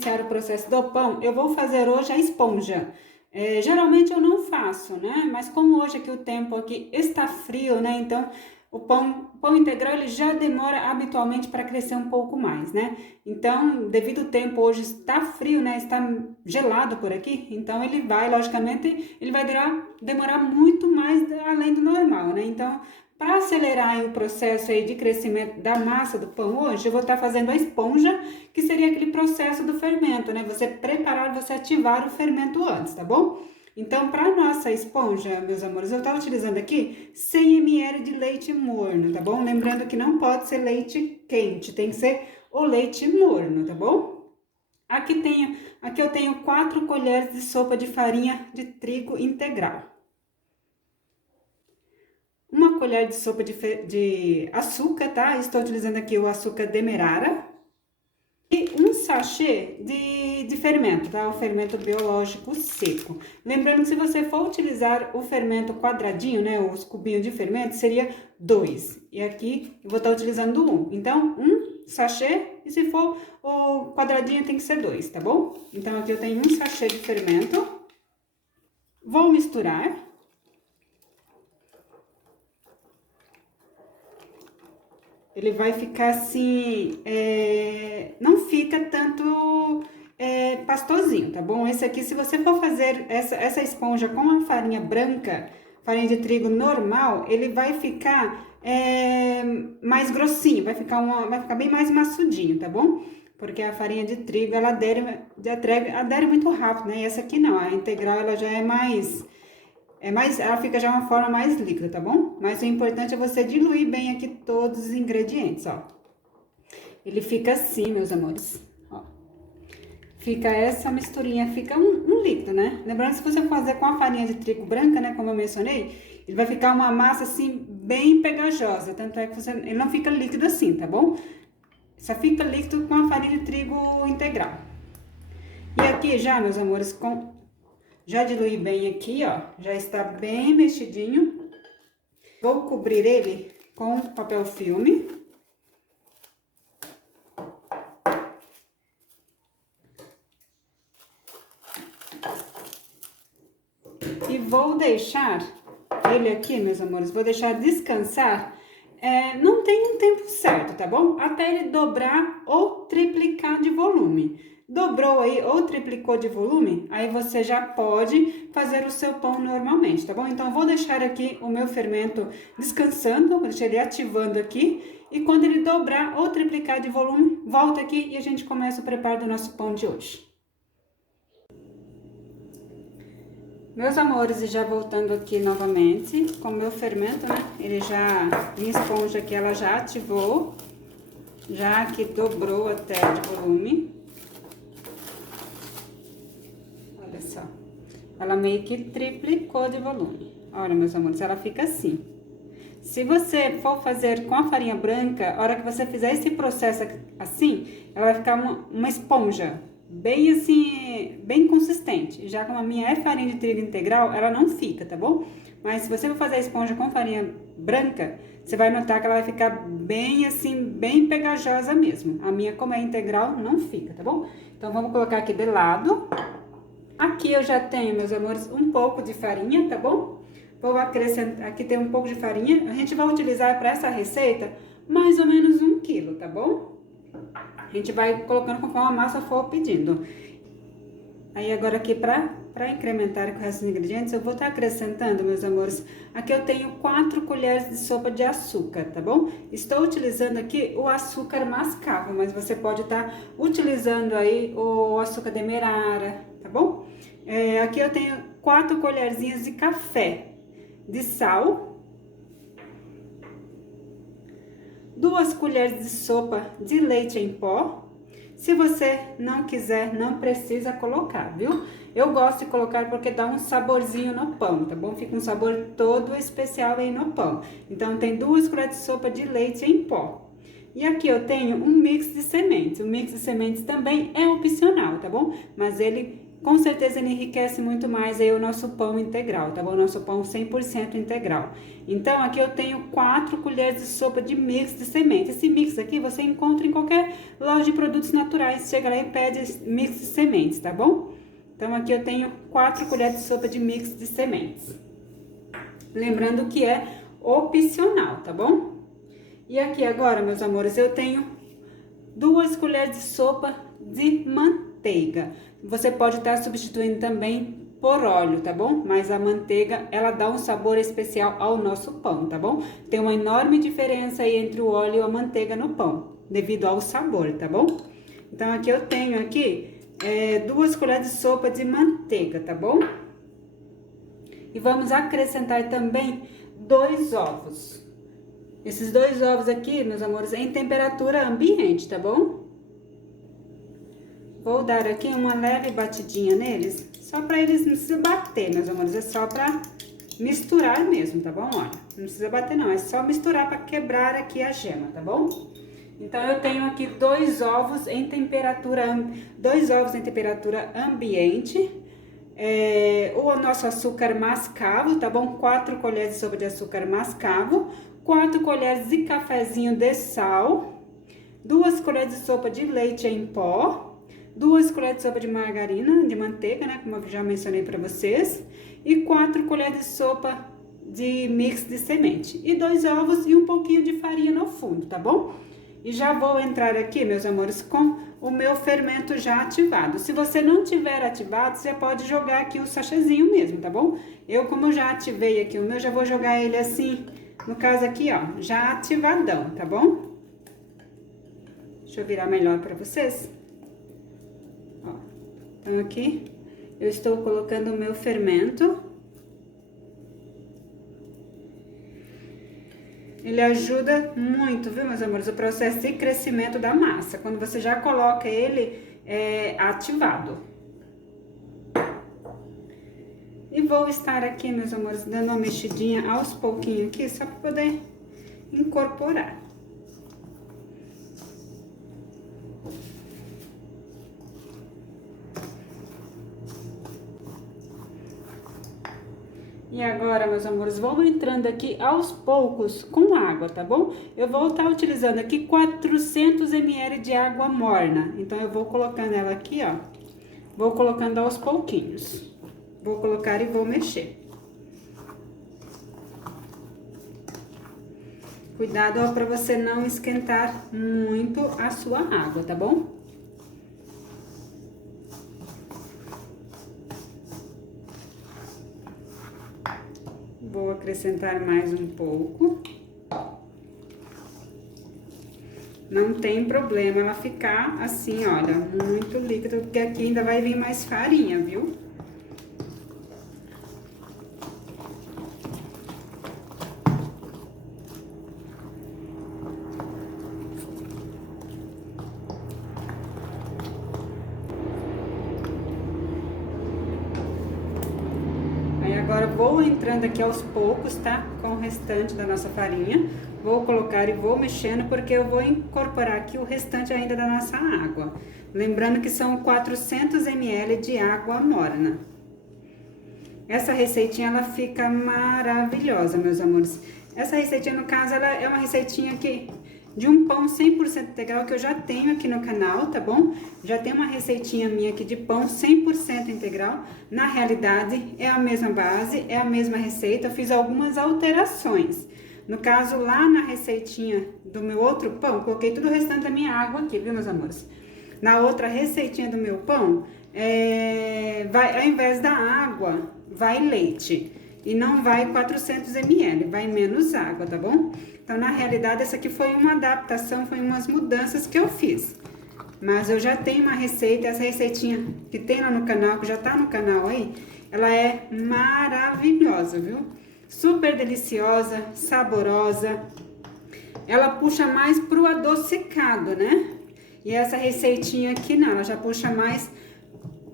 iniciar o processo do pão, eu vou fazer hoje a esponja. Geralmente eu não faço, né? Mas como hoje aqui o tempo aqui está frio, né? Então o pão integral ele já demora habitualmente para crescer um pouco mais, né? Então, devido ao tempo hoje está frio, né? Está gelado por aqui, então ele vai, logicamente, ele vai demorar muito mais além do normal, né? Então, para acelerar aí o processo aí de crescimento da massa do pão hoje, eu vou estar fazendo a esponja, que seria aquele processo do fermento, né? Você preparar, você ativar o fermento antes, tá bom? Então, para nossa esponja, meus amores, eu estou utilizando aqui 100 ml de leite morno, tá bom? Lembrando que não pode ser leite quente, tem que ser o leite morno, tá bom? Aqui eu tenho 4 colheres de sopa de farinha de trigo integral. Uma colher de sopa de açúcar, tá? Estou utilizando aqui o açúcar demerara. E um sachê de fermento, tá? O fermento biológico seco. Lembrando que se você for utilizar o fermento quadradinho, né? Os cubinhos de fermento, seria 2. E aqui eu vou estar utilizando 1. Então, um sachê, e se for o quadradinho tem que ser 2, tá bom? Então, aqui eu tenho um sachê de fermento. Vou misturar. Ele vai ficar assim, não fica tanto pastosinho, tá bom? Esse aqui, se você for fazer essa esponja com a farinha branca, farinha de trigo normal, ele vai ficar mais grossinho, vai ficar bem mais maçudinho, tá bom? Porque a farinha de trigo, ela adere muito rápido, né? E essa aqui não, a integral, ela já ela fica já uma forma mais líquida, tá bom? Mas o importante é você diluir bem aqui todos os ingredientes, ó. Ele fica assim, meus amores, ó. Fica essa misturinha, fica um líquido, né? Lembrando, se você fazer com a farinha de trigo branca, né, como eu mencionei, ele vai ficar uma massa assim, bem pegajosa. Tanto é que ele não fica líquido assim, tá bom? Só fica líquido com a farinha de trigo integral. E aqui já, meus amores, já diluí bem aqui, ó, já está bem mexidinho. Vou cobrir ele com papel filme. E vou deixar ele aqui, meus amores, vou deixar descansar. Não tem um tempo certo, tá bom? Até ele dobrar ou triplicar de volume. Dobrou aí ou triplicou de volume, aí você já pode fazer o seu pão normalmente, tá bom? Então, eu vou deixar aqui o meu fermento descansando, vou deixar ele ativando aqui. E quando ele dobrar ou triplicar de volume, volta aqui e a gente começa o preparo do nosso pão de hoje. Meus amores, e já voltando aqui novamente, com o meu fermento, né? Minha esponja aqui, ela já ativou, já que dobrou até de volume. Olha só, ela meio que triplicou de volume. Olha, meus amores, ela fica assim. Se você for fazer com a farinha branca, a hora que você fizer esse processo assim, ela vai ficar uma esponja bem assim, bem consistente. Já como a minha é farinha de trigo integral, ela não fica, tá bom? Mas se você for fazer a esponja com farinha branca, você vai notar que ela vai ficar bem assim, bem pegajosa mesmo. A minha, como é integral, não fica, tá bom? Então, vamos colocar aqui de lado. Aqui eu já tenho, meus amores, um pouco de farinha, tá bom? Vou acrescentar, aqui tem um pouco de farinha. A gente vai utilizar para essa receita mais ou menos 1 quilo, tá bom? A gente vai colocando conforme a massa for pedindo. Aí, agora aqui, para incrementar com o resto dos ingredientes, eu vou estar acrescentando, meus amores, aqui eu tenho 4 colheres de sopa de açúcar, tá bom? Estou utilizando aqui o açúcar mascavo, mas você pode estar utilizando aí o açúcar demerara, tá bom? Aqui eu tenho 4 colherzinhas de café de sal, 2 colheres de sopa de leite em pó. Se você não quiser, não precisa colocar, viu? Eu gosto de colocar porque dá um saborzinho no pão, tá bom? Fica um sabor todo especial aí no pão. Então, tem 2 colheres de sopa de leite em pó. E aqui eu tenho um mix de sementes. O mix de sementes também é opcional, tá bom? Mas ele com certeza ele enriquece muito mais aí o nosso pão integral, tá bom? Nosso pão 100% integral. Então, aqui eu tenho 4 colheres de sopa de mix de semente. Esse mix aqui você encontra em qualquer loja de produtos naturais. Chega lá e pede mix de sementes, tá bom? Então, aqui eu tenho 4 colheres de sopa de mix de sementes. Lembrando que é opcional, tá bom? E aqui agora, meus amores, eu tenho 2 colheres de sopa de manteiga. Você pode estar substituindo também por óleo, tá bom? Mas a manteiga, ela dá um sabor especial ao nosso pão, tá bom? Tem uma enorme diferença aí entre o óleo e a manteiga no pão, devido ao sabor, tá bom? Então, aqui eu tenho aqui 2 colheres de sopa de manteiga, tá bom? E vamos acrescentar também 2 ovos. Esses 2 ovos aqui, meus amores, em temperatura ambiente, tá bom? Vou dar aqui uma leve batidinha neles, só pra eles não se bater, meus amores. É só pra misturar mesmo, tá bom? Olha, não precisa bater não, é só misturar pra quebrar aqui a gema, tá bom? Então, eu tenho aqui 2 ovos em temperatura ambiente. O nosso açúcar mascavo, tá bom? 4 colheres de sopa de açúcar mascavo, 4 colheres de cafezinho de sal, 2 colheres de sopa de leite em pó, 2 colheres de sopa de margarina, de manteiga, né? Como eu já mencionei pra vocês, e 4 colheres de sopa de mix de semente, e 2 ovos e um pouquinho de farinha no fundo, tá bom? E já vou entrar aqui, meus amores, com o meu fermento já ativado. Se você não tiver ativado, você pode jogar aqui o sachêzinho mesmo, tá bom? Eu, como já ativei aqui o meu, já vou jogar ele assim, no caso aqui, ó, já ativadão, tá bom? Deixa eu virar melhor pra vocês. Ó, então aqui, eu estou colocando o meu fermento. Ele ajuda muito, viu, meus amores, o processo de crescimento da massa, quando você já coloca ele ativado. E vou estar aqui, meus amores, dando uma mexidinha aos pouquinhos aqui, só para poder incorporar. E agora, meus amores, vamos entrando aqui aos poucos com água, tá bom? Eu vou estar utilizando aqui 400 ml de água morna. Então, eu vou colocando ela aqui, ó. Vou colocando aos pouquinhos. Vou colocar e vou mexer. Cuidado, ó, pra você não esquentar muito a sua água, tá bom? Vou acrescentar mais um pouco. Não tem problema ela ficar assim, olha, muito líquido, porque aqui ainda vai vir mais farinha, viu? Agora, vou entrando aqui aos poucos, tá? Com o restante da nossa farinha. Vou colocar e vou mexendo, porque eu vou incorporar aqui o restante ainda da nossa água. Lembrando que são 400 ml de água morna. Essa receitinha, ela fica maravilhosa, meus amores. Essa receitinha, no caso, ela é uma receitinha que... de um pão 100% integral que eu já tenho aqui no canal, tá bom? Já tem uma receitinha minha aqui de pão 100% integral. Na realidade, é a mesma base, é a mesma receita. Eu fiz algumas alterações. No caso, lá na receitinha do meu outro pão, coloquei tudo o restante da minha água aqui, viu, meus amores? Na outra receitinha do meu pão, ao invés da água, vai leite. E não vai 400 ml, vai menos água, tá bom? Então, na realidade, essa aqui foi uma adaptação, foi umas mudanças que eu fiz. Mas eu já tenho uma receita, essa receitinha que tem lá no canal, que já tá no canal aí, ela é maravilhosa, viu? Super deliciosa, saborosa. Ela puxa mais pro adocicado, né? E essa receitinha aqui não, ela já puxa mais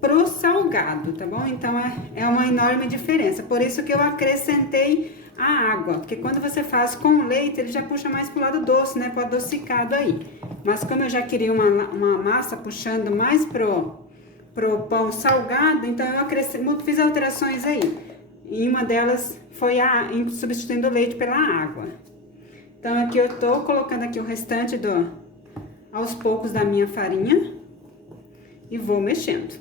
pro salgado, tá bom? Então, é uma enorme diferença. Por isso que eu acrescentei a água, porque quando você faz com leite, ele já puxa mais pro lado doce, né? Pro adocicado aí. Mas como eu já queria uma massa puxando mais pro pro pão salgado, então eu fiz alterações aí. E uma delas foi substituindo o leite pela água. Então, aqui eu tô colocando aqui o restante aos poucos da minha farinha e vou mexendo.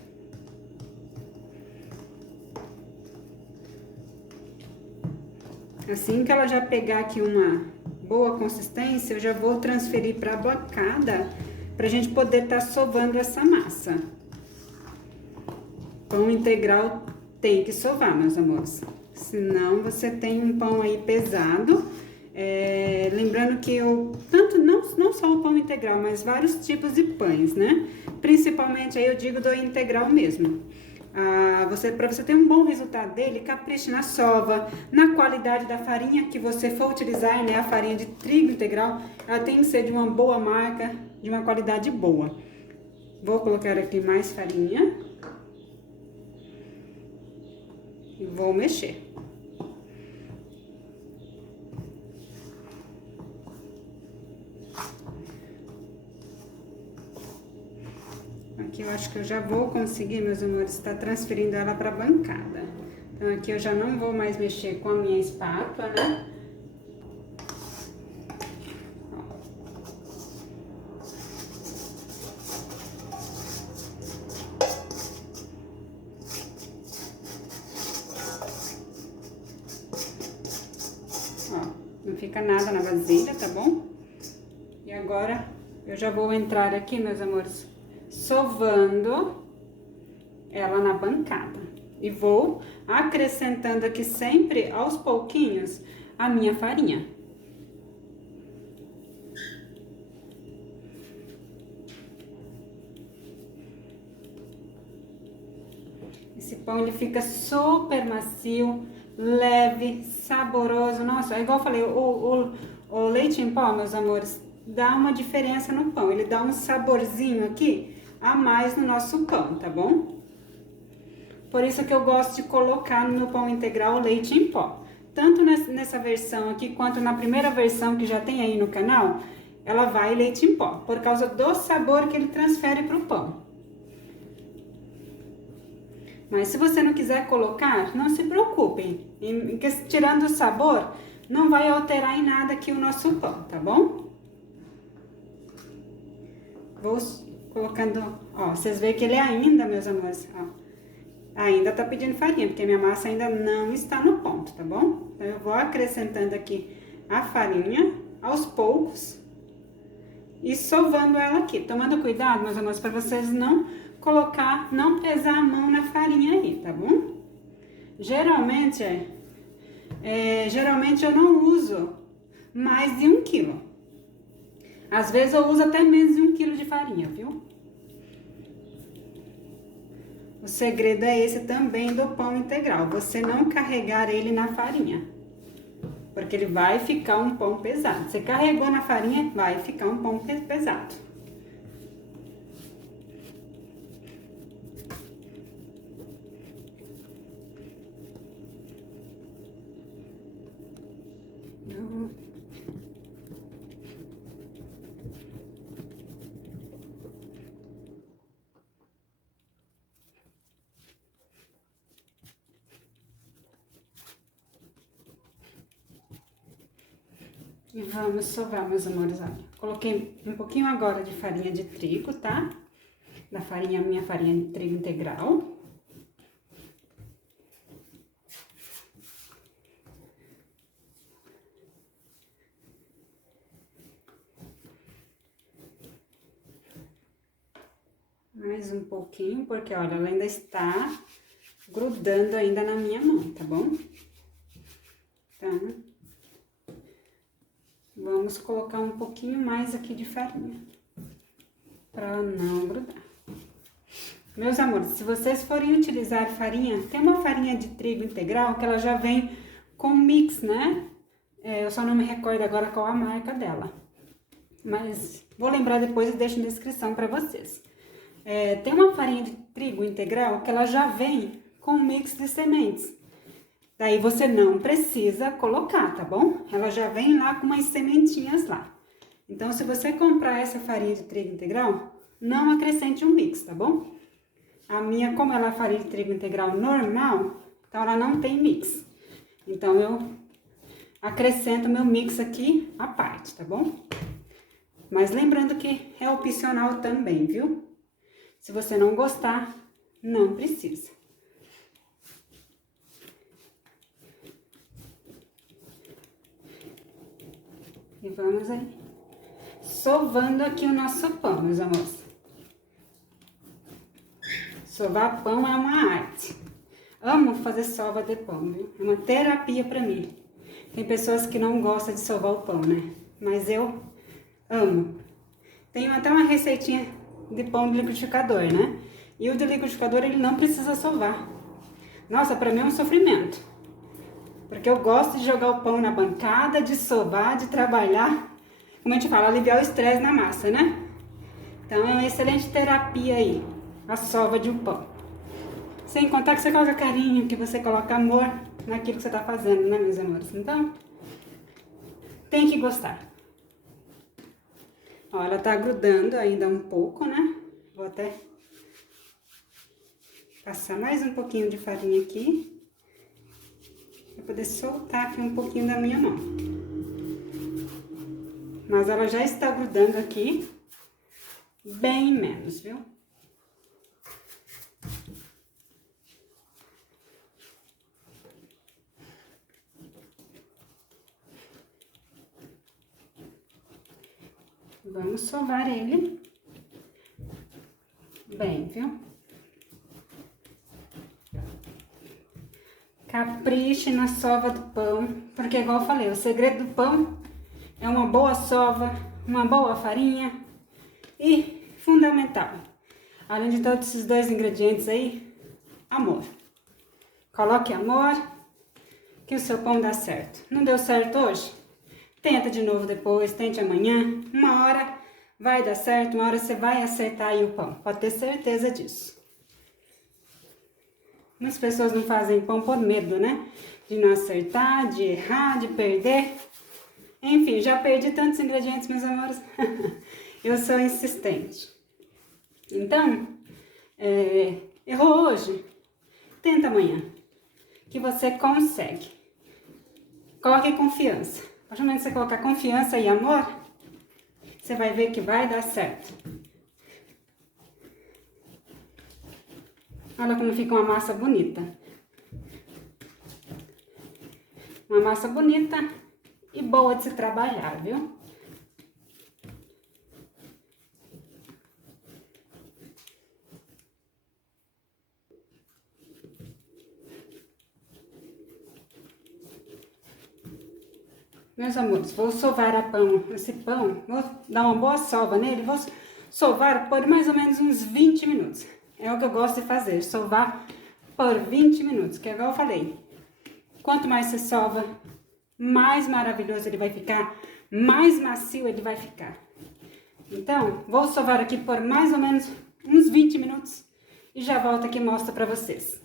Assim que ela já pegar aqui uma boa consistência, eu já vou transferir para a bancada pra gente poder estar sovando essa massa. Pão integral tem que sovar, meus amores. Senão você tem um pão aí pesado. Lembrando que não só o pão integral, mas vários tipos de pães, né? Principalmente aí eu digo do integral mesmo. Para você ter um bom resultado dele, capriche na sova, na qualidade da farinha que você for utilizar, né? A farinha de trigo integral, ela tem que ser de uma boa marca, de uma qualidade boa. Vou colocar aqui mais farinha. E vou mexer. Aqui eu acho que eu já vou conseguir, meus amores, estar transferindo ela para a bancada. Então, aqui eu já não vou mais mexer com a minha espátula, né? Ó, não fica nada na vasilha, tá bom? E agora eu já vou entrar aqui, meus amores, sovando ela na bancada. E vou acrescentando aqui sempre, aos pouquinhos, a minha farinha. Esse pão, ele fica super macio, leve, saboroso. Nossa, igual eu falei, o leite em pó, meus amores, dá uma diferença no pão. Ele dá um saborzinho aqui a mais no nosso pão, tá bom? Por isso que eu gosto de colocar no meu pão integral o leite em pó. Tanto nessa versão aqui, quanto na primeira versão que já tem aí no canal, ela vai leite em pó, por causa do sabor que ele transfere pro pão. Mas se você não quiser colocar, não se preocupem. Tirando o sabor, não vai alterar em nada aqui o nosso pão, tá bom? Vou colocando, ó, vocês veem que ele ainda, meus amores, ó, ainda tá pedindo farinha, porque a minha massa ainda não está no ponto, tá bom? Então, eu vou acrescentando aqui a farinha aos poucos e sovando ela aqui. Tomando cuidado, meus amores, para vocês não pesar a mão na farinha aí, tá bom? Geralmente eu não uso mais de 1 quilo. Às vezes eu uso até menos de 1 quilo de farinha, viu? O segredo é esse também do pão integral, você não carregar ele na farinha, porque ele vai ficar um pão pesado. Você carregou na farinha, vai ficar um pão pesado. E vamos sovar, meus amores, olha. Coloquei um pouquinho agora de farinha de trigo, tá? Minha farinha de trigo integral. Mais um pouquinho, porque, olha, ela ainda está grudando ainda na minha mão, tá bom? Então, vamos colocar um pouquinho mais aqui de farinha, para não grudar. Meus amores, se vocês forem utilizar farinha, tem uma farinha de trigo integral que ela já vem com mix, né? Eu só não me recordo agora qual a marca dela, mas vou lembrar depois e deixo na descrição para vocês. Tem uma farinha de trigo integral que ela já vem com mix de sementes. Daí você não precisa colocar, tá bom? Ela já vem lá com umas sementinhas lá. Então, se você comprar essa farinha de trigo integral, não acrescente um mix, tá bom? A minha, como ela é farinha de trigo integral normal, então ela não tem mix. Então, eu acrescento meu mix aqui à parte, tá bom? Mas lembrando que é opcional também, viu? Se você não gostar, não precisa. E vamos aí, sovando aqui o nosso pão, meus amores. Sovar pão é uma arte. Amo fazer sova de pão, viu? É uma terapia pra mim. Tem pessoas que não gostam de sovar o pão, né? Mas eu amo. Tenho até uma receitinha de pão de liquidificador, né? E o de liquidificador, ele não precisa sovar. Nossa, pra mim é um sofrimento. Porque eu gosto de jogar o pão na bancada, de sovar, de trabalhar. Como a gente fala, aliviar o estresse na massa, né? Então é uma excelente terapia aí, a sova de um pão. Sem contar que você coloca carinho, que você coloca amor naquilo que você tá fazendo, né, meus amores? Então, tem que gostar. Ó, ela tá grudando ainda um pouco, né? Vou até passar mais um pouquinho de farinha aqui, pra poder soltar aqui um pouquinho da minha mão. Mas ela já está grudando aqui, bem menos, viu? Vamos sovar ele bem, viu? Capriche na sova do pão, porque igual eu falei, o segredo do pão é uma boa sova, uma boa farinha e, fundamental, além de todos esses dois ingredientes aí, amor. Coloque amor, que o seu pão dá certo. Não deu certo hoje? Tenta de novo depois, tente amanhã. Uma hora vai dar certo, uma hora você vai acertar aí o pão. Pode ter certeza disso. Muitas pessoas não fazem pão por medo, né? De não acertar, de errar, de perder. Enfim, já perdi tantos ingredientes, meus amores. Eu sou insistente. Então, errou hoje? Tenta amanhã, que você consegue. Coloque confiança. A partir do momento que você colocar confiança e amor, você vai ver que vai dar certo. Olha como fica uma massa bonita. Uma massa bonita e boa de se trabalhar, viu? Meus amores, vou sovar esse pão, vou dar uma boa sova nele, vou sovar por mais ou menos uns 20 minutos. É o que eu gosto de fazer, sovar por 20 minutos, que é igual eu falei. Quanto mais você sova, mais maravilhoso ele vai ficar, mais macio ele vai ficar. Então, vou sovar aqui por mais ou menos uns 20 minutos e já volto aqui e mostro pra vocês.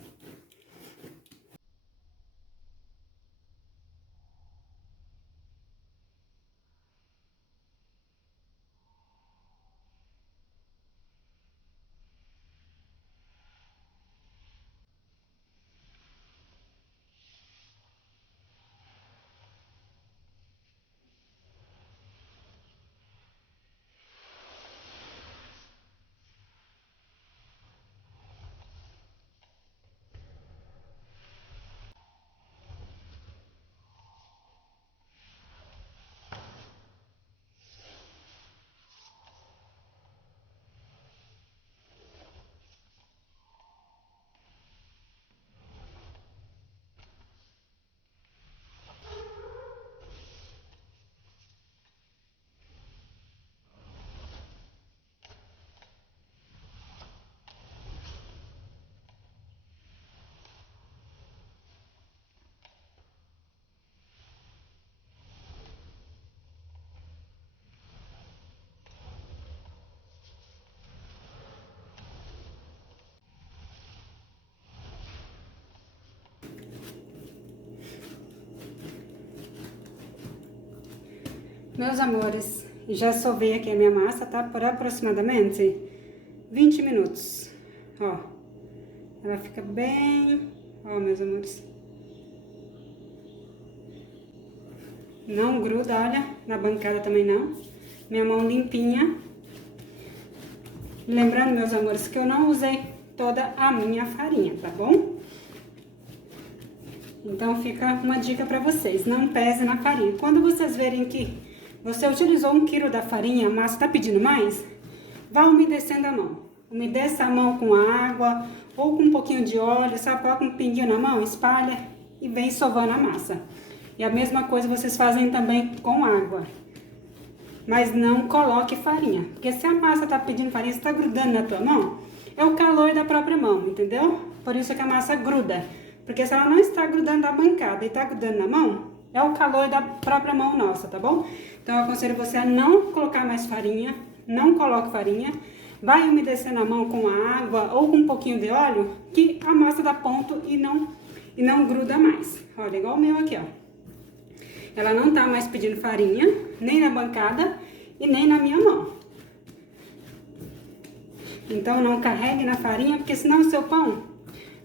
Meus amores, já sovei aqui a minha massa, tá? Por aproximadamente 20 minutos. Ó, Ela fica bem... Ó, meus amores. Não gruda, olha, na bancada também não. Minha mão limpinha. Lembrando, meus amores, que eu não usei toda a minha farinha, tá bom? Então, fica uma dica pra vocês, não pese na farinha. Quando vocês verem que você utilizou 1 quilo da farinha, a massa tá pedindo mais, vá umedecendo a mão. Umedeça a mão com água ou com um pouquinho de óleo, sabe? Coloca um pinguinho na mão, espalha e vem sovando a massa. E a mesma coisa vocês fazem também com água. Mas não coloque farinha, porque se a massa tá pedindo farinha, está grudando na tua mão, é o calor da própria mão, entendeu? Por isso que a massa gruda. Porque se ela não está grudando na bancada e está grudando na mão, é o calor da própria mão nossa, tá bom? Então eu aconselho você a não colocar mais farinha, não coloque farinha. Vai umedecer na mão com água ou com um pouquinho de óleo, que a massa dá ponto e não gruda mais. Olha, igual o meu aqui, ó. Ela não tá mais pedindo farinha, nem na bancada e nem na minha mão. Então não carregue na farinha, porque senão o seu pão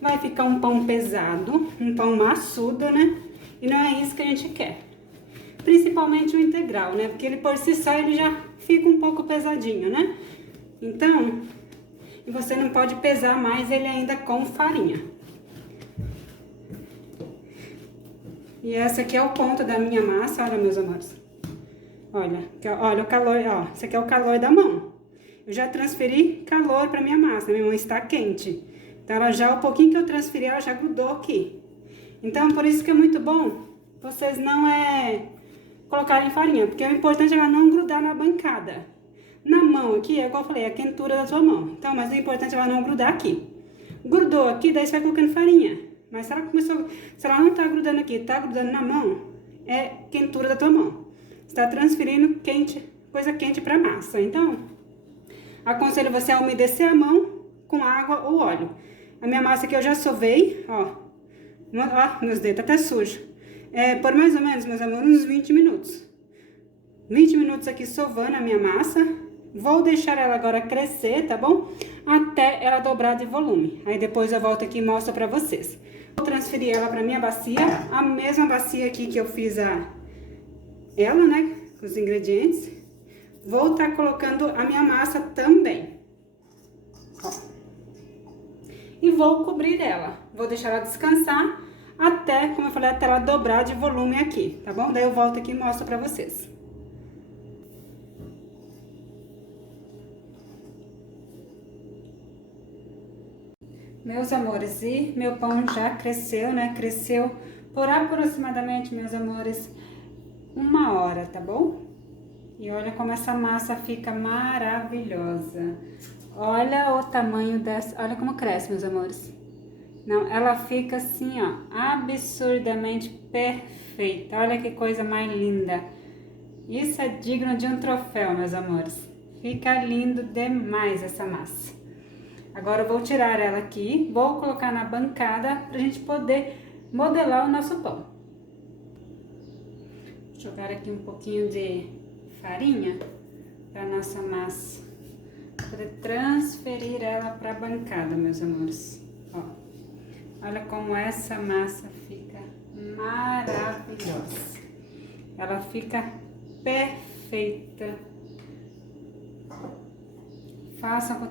vai ficar um pão pesado, um pão maçudo, né? E não é isso que a gente quer. Principalmente o integral, né? Porque ele por si só ele já fica um pouco pesadinho, né? Então, você não pode pesar mais ele ainda com farinha. E esse aqui é o ponto da minha massa, olha, meus amores. Olha o calor, ó. Esse aqui é o calor da mão. Eu já transferi calor pra minha massa, minha mão está quente. Então, o pouquinho que eu transferi, ela já grudou aqui. Então, por isso que é muito bom vocês não colocarem farinha, porque o importante é ela não grudar na bancada. Na mão aqui, é igual eu falei, é a quentura da sua mão. Então, mas o importante é ela não grudar aqui. Grudou aqui, daí você vai colocando farinha. Mas se ela não tá grudando aqui, tá grudando na mão, é quentura da tua mão. Você tá transferindo coisa quente pra massa. Então, aconselho você a umedecer a mão com água ou óleo. A minha massa aqui eu já sovei, ó. Ó, meus dedos, tá até sujo. Por mais ou menos, meus amores, uns 20 minutos. 20 minutos aqui sovando a minha massa. Vou deixar ela agora crescer, tá bom? Até ela dobrar de volume. Aí depois eu volto aqui e mostro pra vocês. Vou transferir ela pra minha bacia. A mesma bacia aqui que eu fiz ela, né? Com os ingredientes. Vou estar colocando a minha massa também. Ó. E vou cobrir ela. Vou deixar ela descansar até, como eu falei, até ela dobrar de volume aqui, tá bom? Daí eu volto aqui e mostro pra vocês. Meus amores, e meu pão já cresceu, né? Cresceu por aproximadamente, meus amores, 1 hora, tá bom? E olha como essa massa fica maravilhosa. Olha o tamanho dessa, olha como cresce, meus amores. Não, ela fica assim, ó, absurdamente perfeita. Olha que coisa mais linda. Isso é digno de um troféu, meus amores. Fica lindo demais essa massa. Agora eu vou tirar ela aqui, vou colocar na bancada pra gente poder modelar o nosso pão. Vou jogar aqui um pouquinho de farinha pra nossa massa, pra poder transferir ela pra bancada, meus amores. Ó, olha como essa massa fica maravilhosa. Ela fica perfeita. Façam com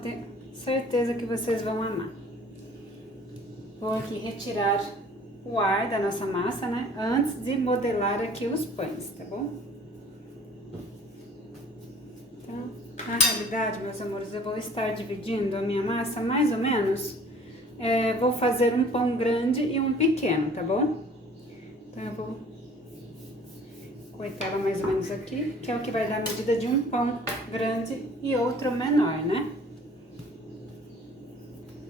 certeza que vocês vão amar. Vou aqui retirar o ar da nossa massa, né? Antes de modelar aqui os pães, tá bom? Então, na realidade, meus amores, eu vou estar dividindo a minha massa mais ou menos. Vou fazer um pão grande e um pequeno, tá bom? Então, eu vou cortar ela mais ou menos aqui, que é o que vai dar a medida de um pão grande e outro menor, né?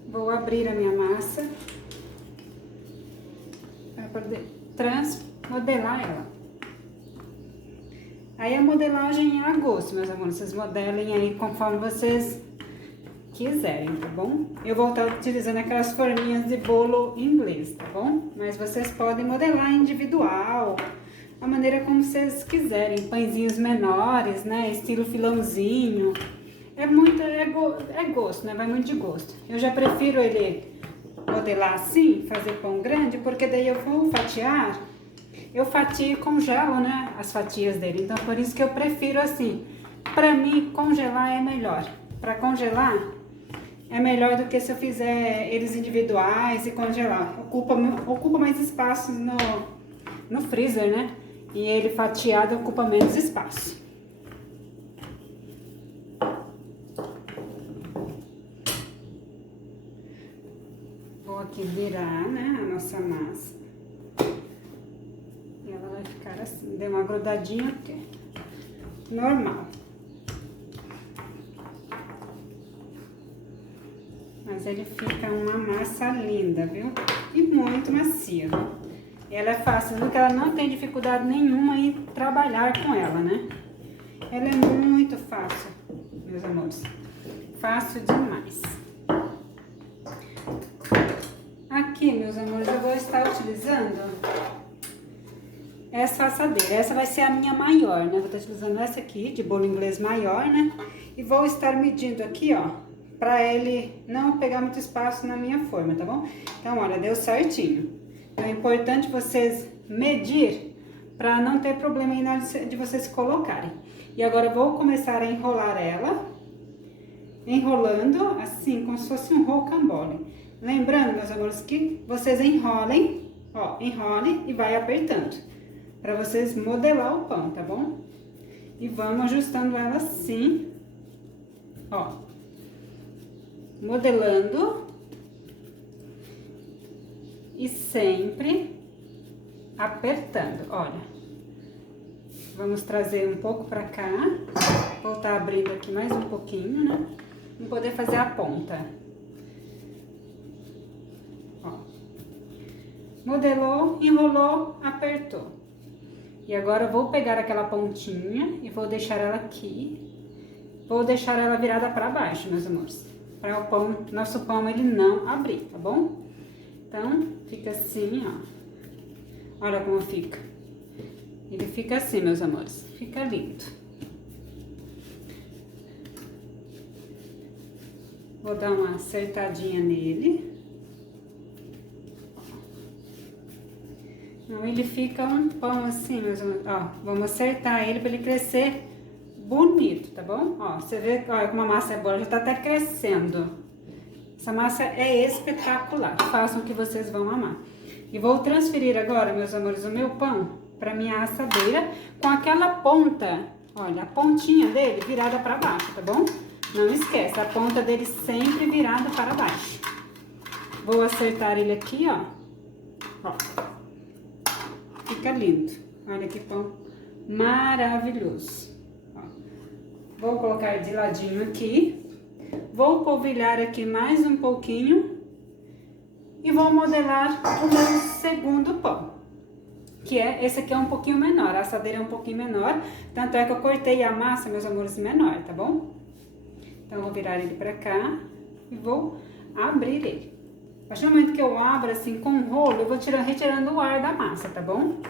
Vou abrir a minha massa para poder modelar ela. Aí a modelagem é a gosto, meus amores. Vocês modelem aí conforme vocês quiserem, tá bom? Eu vou estar utilizando aquelas forminhas de bolo inglês, tá bom? Mas vocês podem modelar individual, a maneira como vocês quiserem. Pãezinhos menores, né? Estilo filãozinho. É gosto, né? Vai muito de gosto. Eu já prefiro ele modelar assim, fazer pão grande, porque daí eu vou fatiar, eu fatio e congelo, né, as fatias dele. Então, por isso que eu prefiro assim. Pra mim, congelar é melhor. Pra congelar, é melhor do que se eu fizer eles individuais e congelar. Ocupa mais espaço no freezer, né? E ele fatiado ocupa menos espaço. Vou aqui virar, né, a nossa massa. E ela vai ficar assim. Deu uma grudadinha aqui. Normal. Mas ele fica uma massa linda, viu? E muito macia. Ela é fácil, viu? Que ela não tem dificuldade nenhuma em trabalhar com ela, né? Ela é muito fácil, meus amores. Fácil demais. Aqui, meus amores, eu vou estar utilizando essa assadeira. Essa vai ser a minha maior, né? Vou estar utilizando essa aqui, de bolo inglês maior, né? E vou estar medindo aqui, ó, pra ele não pegar muito espaço na minha forma, tá bom? Então, olha, deu certinho. Então, é importante vocês medir pra não ter problema aí na hora de vocês colocarem. E agora eu vou começar a enrolar ela, enrolando assim, como se fosse um rocambole. Lembrando, meus amores, que vocês enrolem, ó, enrole e vai apertando, pra vocês modelar o pão, tá bom? E vamos ajustando ela assim, ó. Modelando e sempre apertando, olha. Vamos trazer um pouco pra cá, voltar abrindo aqui mais um pouquinho, né? Pra poder fazer a ponta. Ó. Modelou, enrolou, apertou. E agora eu vou pegar aquela pontinha e vou deixar ela aqui. Vou deixar ela virada pra baixo, meus amores. Para o pão, nosso pão ele não abrir, tá bom? Então, fica assim, ó. Olha como fica. Ele fica assim, meus amores. Fica lindo. Vou dar uma acertadinha nele. Então, ele fica um pão assim, meus amores. Ó, vamos acertar ele para ele crescer bonito, tá bom? Ó, você vê, olha como a massa é boa, já tá até crescendo. Essa massa é espetacular, façam que vocês vão amar. E vou transferir agora, meus amores, o meu pão pra minha assadeira com aquela ponta, olha, a pontinha dele virada pra baixo, tá bom? Não esquece, a ponta dele sempre virada para baixo. Vou acertar ele aqui, ó. Ó. Fica lindo. Olha que pão maravilhoso. Vou colocar de ladinho aqui, vou polvilhar aqui mais um pouquinho e vou modelar o meu segundo pão, que é, esse aqui é um pouquinho menor, a assadeira é um pouquinho menor, tanto é que eu cortei a massa, meus amores, menor, tá bom? Então, eu vou virar ele pra cá e vou abrir ele. A partir do momento que eu abro assim com o rolo, eu vou retirando o ar da massa, tá bom?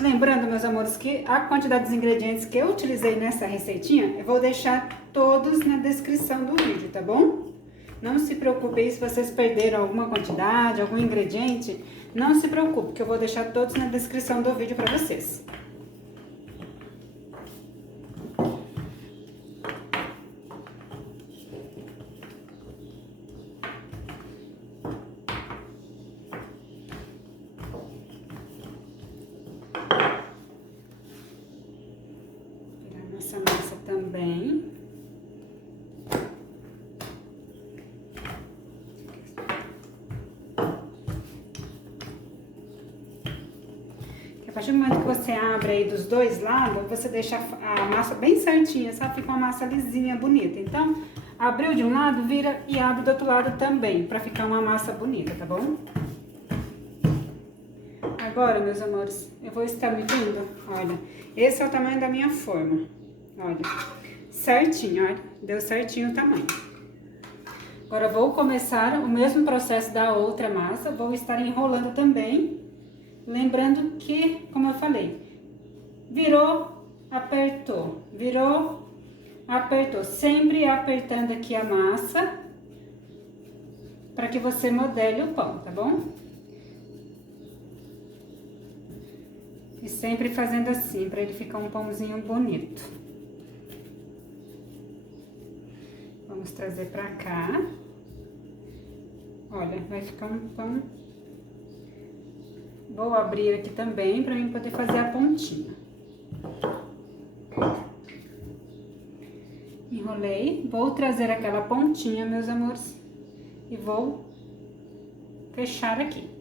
Lembrando, meus amores, que a quantidade dos ingredientes que eu utilizei nessa receitinha, eu vou deixar todos na descrição do vídeo, tá bom? Não se preocupem se vocês perderam alguma quantidade, algum ingrediente, não se preocupe, que eu vou deixar todos na descrição do vídeo pra vocês. Essa massa também. A partir do momento que você abre aí dos dois lados, você deixa a massa bem certinha, sabe? Fica uma massa lisinha, bonita. Então, abriu de um lado, vira e abre do outro lado também, pra ficar uma massa bonita, tá bom? Agora, meus amores, eu vou estar medindo, olha, esse é o tamanho da minha forma. Olha, certinho, olha, deu certinho o tamanho. Agora, eu vou começar o mesmo processo da outra massa, vou estar enrolando também. Lembrando que, como eu falei, virou, apertou, virou, apertou. Sempre apertando aqui a massa para que você modele o pão, tá bom? E sempre fazendo assim, para ele ficar um pãozinho bonito. Vamos trazer pra cá. Olha, vai ficar um pão. Vou abrir aqui também pra mim poder fazer a pontinha. Enrolei. Vou trazer aquela pontinha, meus amores. E vou fechar aqui.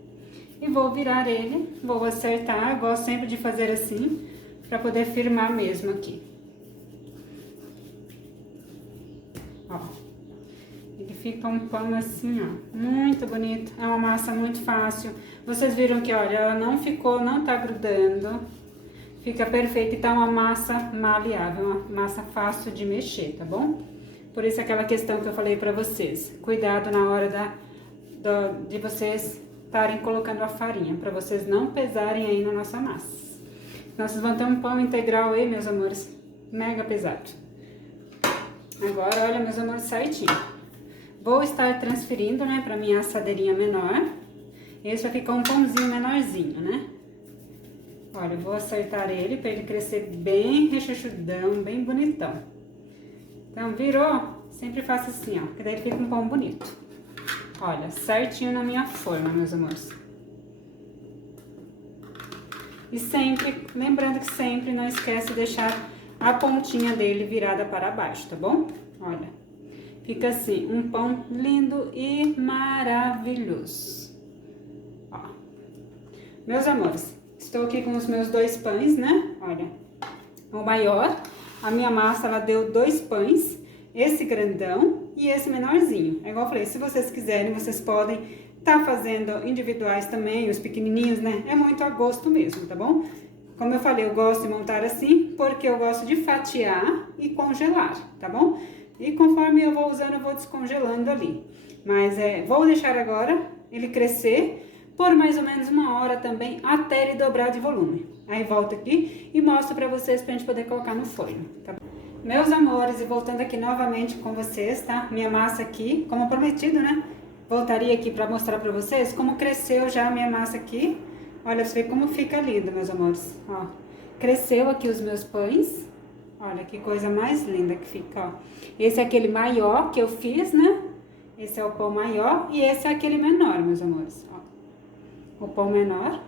E vou virar ele, vou acertar. Gosto sempre de fazer assim, pra poder firmar mesmo aqui. Ó. Ele fica um pão assim, ó, muito bonito. É uma massa muito fácil. Vocês viram que, olha, ela não ficou, não tá grudando. Fica perfeito e tá uma massa maleável, uma massa fácil de mexer, tá bom? Por isso aquela questão que eu falei pra vocês. Cuidado na hora de vocês estarem colocando a farinha, pra vocês não pesarem aí na nossa massa. Então, vocês vão ter um pão integral aí, meus amores, mega pesado. Agora, olha, meus amores, certinho. Vou estar transferindo, né, pra minha assadeirinha menor. Esse vai ficar um pãozinho menorzinho, né? Olha, eu vou acertar ele pra ele crescer bem rechuchudão, bem bonitão. Então, virou, sempre faço assim, ó, que daí ele fica um pão bonito. Olha, certinho na minha forma, meus amores. E sempre, lembrando que sempre não esquece de deixar a pontinha dele virada para baixo, tá bom? Olha, fica assim, um pão lindo e maravilhoso. Ó. Meus amores, estou aqui com os meus 2 pães, né? Olha, o maior, a minha massa, ela deu 2 pães, esse grandão e esse menorzinho. É igual eu falei, se vocês quiserem, vocês podem tá fazendo individuais também, os pequenininhos, né? É muito a gosto mesmo, tá bom? Como eu falei, eu gosto de montar assim, porque eu gosto de fatiar e congelar, tá bom? E conforme eu vou usando, eu vou descongelando ali. Mas vou deixar agora ele crescer por mais ou menos 1 hora também, até ele dobrar de volume. Aí volto aqui e mostro pra vocês pra gente poder colocar no forno, tá bom? Meus amores, e voltando aqui novamente com vocês, tá? Minha massa aqui, como prometido, né? Voltaria aqui pra mostrar pra vocês como cresceu já a minha massa aqui. Olha, você vê como fica lindo, meus amores, ó. Cresceu aqui os meus pães. Olha que coisa mais linda que fica, ó. Esse é aquele maior que eu fiz, né? Esse é o pão maior e esse é aquele menor, meus amores, ó. O pão menor.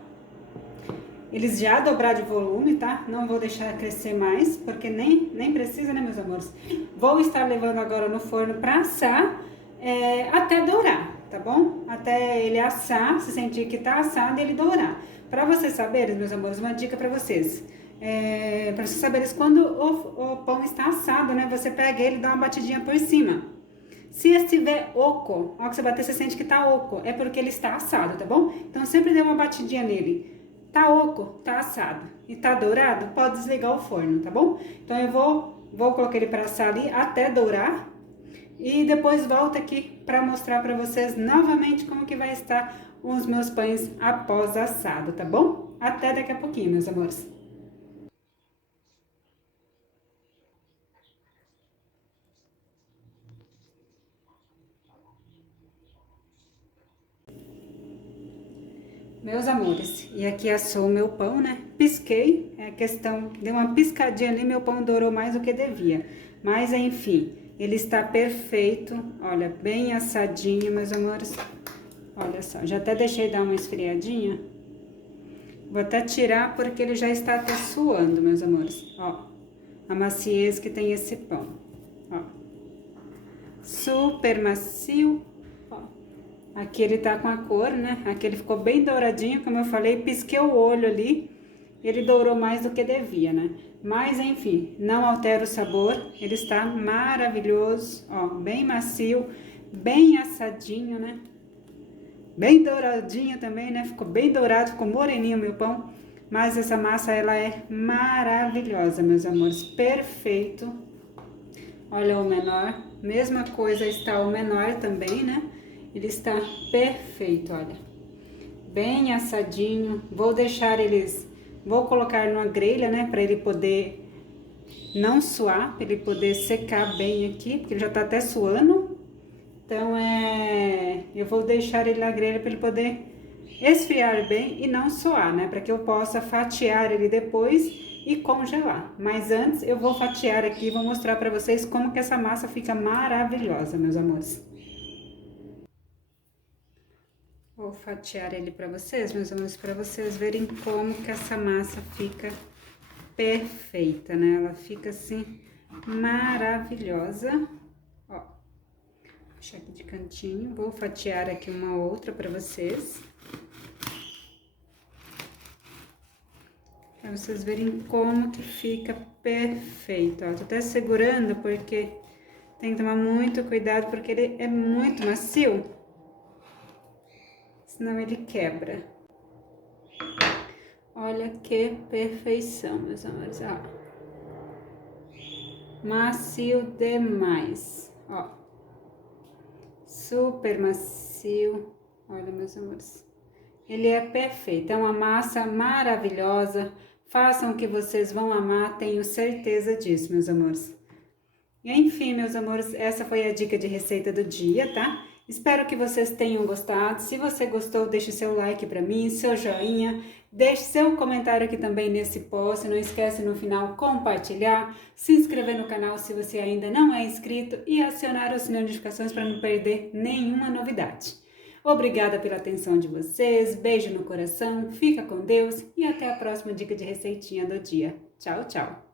Eles já dobraram de volume, tá? Não vou deixar crescer mais, porque nem precisa, né, meus amores? Vou estar levando agora no forno pra assar até dourar, tá bom? Até ele assar, se sentir que tá assado, ele dourar. Pra vocês saberem, meus amores, uma dica pra vocês. Pra vocês saberem, quando o pão está assado, né, você pega ele e dá uma batidinha por cima. Se estiver oco, ao que você bater, você sente que tá oco, é porque ele está assado, tá bom? Então, sempre dê uma batidinha nele. Tá oco, tá assado e tá dourado, pode desligar o forno, tá bom? Então, eu vou colocar ele pra assar ali até dourar. E depois volto aqui pra mostrar pra vocês novamente como que vai estar os meus pães após assado, tá bom? Até daqui a pouquinho, meus amores. Meus amores, e aqui assou o meu pão, né? Pisquei, deu uma piscadinha ali, meu pão dourou mais do que devia. Mas, enfim, ele está perfeito, olha, bem assadinho, meus amores. Olha só, já até deixei dar uma esfriadinha. Vou até tirar porque ele já está até suando, meus amores. Ó, a maciez que tem esse pão, ó. Super macio. Aqui ele tá com a cor, né? Aqui ele ficou bem douradinho, como eu falei, pisquei o olho ali. Ele dourou mais do que devia, né? Mas, enfim, não altera o sabor. Ele está maravilhoso, ó, bem macio, bem assadinho, né? Bem douradinho também, né? Ficou bem dourado, ficou moreninho o meu pão. Mas essa massa, ela é maravilhosa, meus amores. Perfeito. Olha o menor. Mesma coisa está o menor também, né? Ele está perfeito, olha. Bem assadinho. Vou colocar numa grelha, né? Pra ele poder não suar, pra ele poder secar bem aqui, porque ele já tá até suando. Então, eu vou deixar ele na grelha para ele poder esfriar bem e não suar, né? Para que eu possa fatiar ele depois e congelar. Mas antes eu vou fatiar aqui e vou mostrar para vocês como que essa massa fica maravilhosa, meus amores. Vou fatiar ele para vocês, meus amores, para vocês verem como que essa massa fica perfeita, né? Ela fica assim maravilhosa. Ó, vou deixar aqui de cantinho. Vou fatiar aqui uma outra para vocês. Pra vocês verem como que fica perfeito, ó. Tô até segurando porque tem que tomar muito cuidado porque ele é muito macio, senão ele quebra. Olha que perfeição, meus amores, ó. Macio demais, ó. Super macio, olha, meus amores. Ele é perfeito, é uma massa maravilhosa. Façam o que vocês vão amar, tenho certeza disso, meus amores. E enfim, meus amores, essa foi a dica de receita do dia, tá? Espero que vocês tenham gostado. Se você gostou, deixe seu like pra mim, seu joinha. Deixe seu comentário aqui também nesse post. Não esquece no final compartilhar, se inscrever no canal se você ainda não é inscrito e acionar o sininho de notificações para não perder nenhuma novidade. Obrigada pela atenção de vocês, beijo no coração, fica com Deus e até a próxima dica de receitinha do dia. Tchau, tchau!